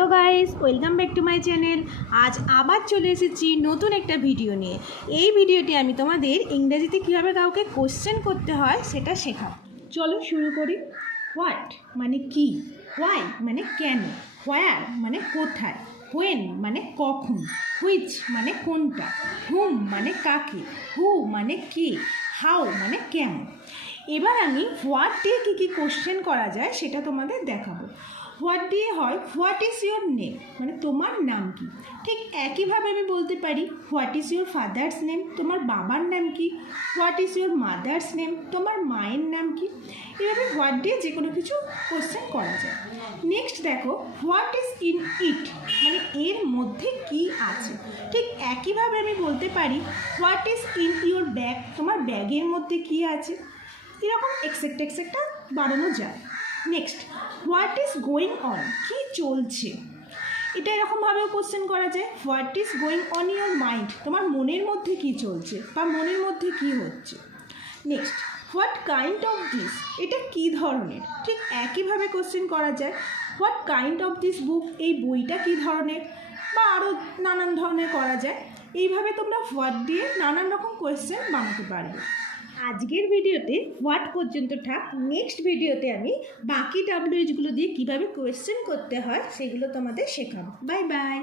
Hello guys, welcome back to my channel. আজ আবার চলে এসেছি নতুন একটা ভিডিও নিয়ে। এই ভিডিওটি আমি তোমাদের ইংরেজিতে কীভাবে কাউকে কোশ্চেন করতে হয় সেটা শেখাবো। চলো শুরু করি। হোয়াট মানে কি, হোয়াই মানে কেন, হোয়ার মানে কোথায়, হোয়েন মানে কখন, হুইচ মানে কোনটা, হুম মানে কাকে, হু মানে কে, হাউ মানে কেমন। এবার আমি হোয়াট দিয়ে কী কী কোশ্চেন করা যায় সেটা তোমাদের দেখাবো। হোয়াট দিয়ে হয় হোয়াট ইজ ইউর নেম, মানে তোমার নাম কি। ঠিক একইভাবে আমি বলতে পারি what is your father's name, তোমার বাবার নাম কি। What is your mother's name, তোমার মায়ের নাম কি। এভাবে হোয়াট দিয়ে যে কোনো কিছু কোশ্চেন করা যায়। নেক্সট দেখো হোয়াট ইজ ইন ইট, মানে এর মধ্যে কি আছে। ঠিক একইভাবে আমি বলতে পারি what is in your bag, তোমার ব্যাগের মধ্যে কি আছে। এরকম এক্সেট্রা বাড়ানো যায়। Next what is going on, কী চলছে। এটা এরকমভাবেও কোশ্চেন করা যায় what is going on your mind, তোমার মনের মধ্যে কি চলছে বা মনের মধ্যে কি হচ্ছে। Next what kind of this, এটা কী ধরনের। ঠিক একইভাবে কোশ্চেন করা যায় what kind of this book, এই বইটা কী ধরনের, বা আরও নানান ধরনের করা যায়। এইভাবে তোমরা হোয়াট দিয়ে নানান রকম কোয়েশ্চেন বানাতে পারবে। আজকের ভিডিওতে হোয়াট পর্যন্ত থাক। নেক্সট ভিডিওতে আমি বাকি WH গুলো দিয়ে কীভাবে কোয়েশ্চেন করতে হয় সেগুলো তোমাদের শেখাবো। Bye bye.